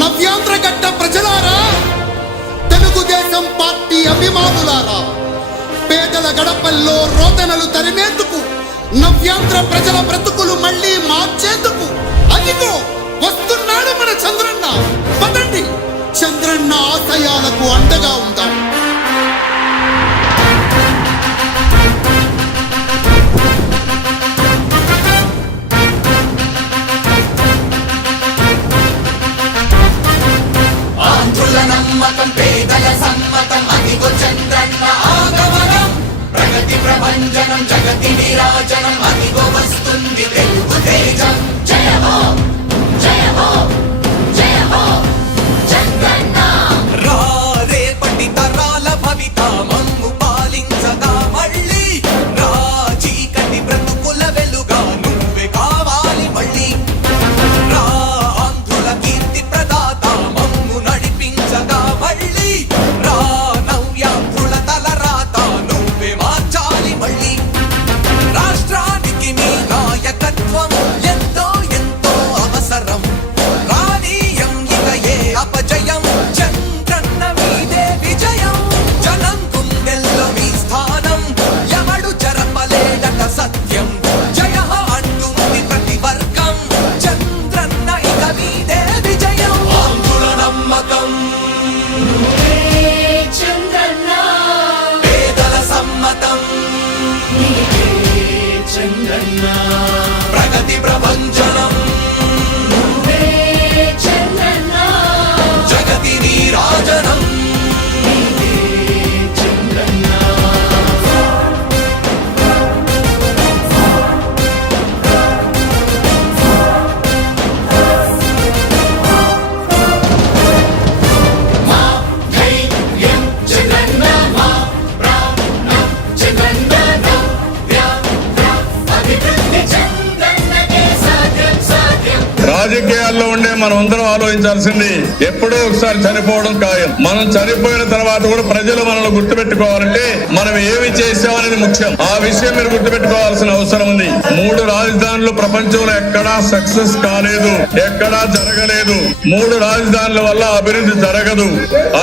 నవ్యాంధ్రగడ్డ ప్రజలారా, తెలుగుదేశం పార్టీ అభిమానులారా, పేదల గడపల్లో రోదనలు తరిమేందుకు, నవ్యాంధ్ర ప్రజల బ్రతుకులు మళ్లీ మార్చేందుకు అదిగో వస్తున్నాడు మన చంద్రన్న. పదండి, చంద్రన్న ఆశయాలకు అండగా ఉందాం. నమ్మకం పేదల సమ్మతం అదిగో చంద్రన్న ఆగమనం. ప్రగతి ప్రభంజనం జగతి నిరాజనం అదిగో వస్తుంది తెలుగు తేజం. జయ హో జయ హో జయ హో చంద్రన్న. రేపటి తరాల భవిత మమ్ము పాలించగా మళ్ళీ, చీకటి బ్రతుకుల వెలుగా నువ్వే కావాలి మళ్ళీ. ఆంధ్రుల కీర్తి ప్రదాత మమ్ము నడిపించగా మళ్ళీ, నవ్యాంధ్రుల తలరాత నువ్వే మార్చాలి మళ్ళీ. రాష్ట్రానికి నీ నాయకత్వం ఎంతో ఎంతో అవసరం. రానీయం ఇక ఏ అపజయం, చంద్రన్న మీదే విజయం. జనం గుండెల్లో మీ స్థానం, ఎవడు జరపలేడట సత్యం. జయ హో అంటుంది ప్రతి వర్గం, చంద్రన్న ఇక మీదే విజయం. ఆంధ్రుల నమ్మకం చంద్రన్న, పేదల సమ్మతం చంద్రన్న, ప్రగతి ప్రభంజనం చంద్రన్న, జగతి నీరాజనం చంద్రన్న. మా ధైర్యం చంద్రన్న, మా ప్రాణం చంద్రన్న, అభివృద్ధి చంద్రన్నకే సాధ్యం సాధ్యం. రాజకీయాల్లో ఉండే మనం అందరం ఆలోచించాల్సింది, ఎప్పుడో ఒకసారి చనిపోవడం ఖాయం. మనం చనిపోయిన తర్వాత కూడా ప్రజలు మనల్ని గుర్తుపెట్టుకోవాలంటే మనం ఏమి చేసామనేది ముఖ్యం. ఆ విషయం మీరు గుర్తుపెట్టుకోవాల్సిన అవసరం ఉంది. 3 రాజధానులు ప్రపంచంలో ఎక్కడా సక్సెస్ కాలేదు, ఎక్కడా జరగలేదు. 3 రాజధానుల వల్ల అభివృద్ధి జరగదు,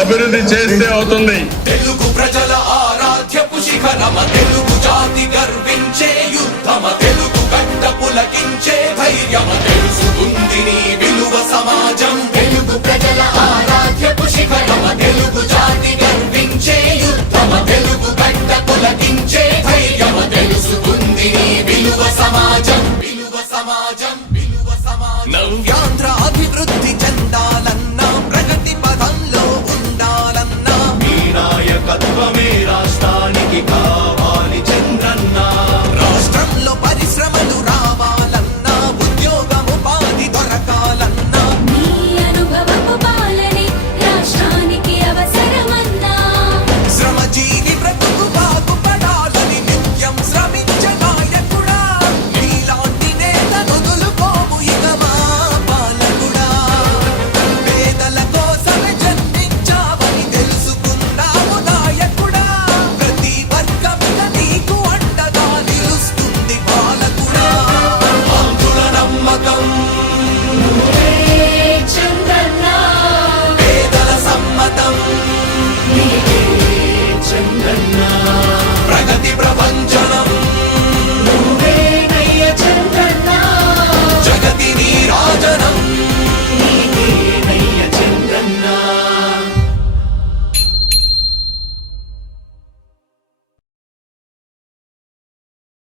అభివృద్ధి చేస్తే అవుతుంది. తెలుగు ప్రజల ఆరాధ్యపు శిఖరమ, తెలుగు జాతి గర్వించే యుద్ధమ, తెలుగు గడ్డ పులకించే ధైర్యమ, తెలుసుకుంది నీ విలువ సమాజం. తెలుగు ప్రజల ఆరాధ్యపు శిఖరమ, తెలుగు జాతి గర్వించే యుద్ధమ, తెలుగు గడ్డ పులకించే ధైర్యమ, తెలుసుకుంది నీ విలువ సమాజం. విలువ సమాజం, విలువ సమాజం. నవ్యాంధ్ర అభివృద్ధి